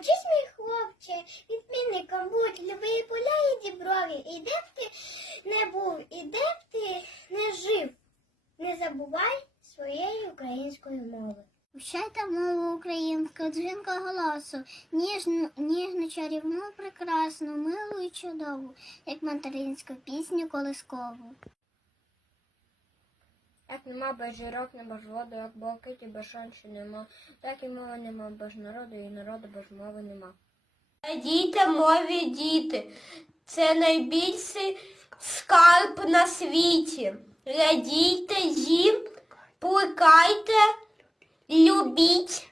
Учись, мій хлопче, відмінником будь, люби поля і діброві. І де б ти не був, і де б ти не жив. Не забувай своєї української мови. Вчайте мову українську, дзвінка голосу, ніжну, ніжну, чарівну, прекрасну, милу і чудову, як материнську пісню колискову. Нема без жірок, нема без воду, як балкиті без шанші нема, так і мови нема без народу, і народу без мови нема. Дійте мові діти. Це найбільший скарб на світі. Радійте їм, плекайте, любіть,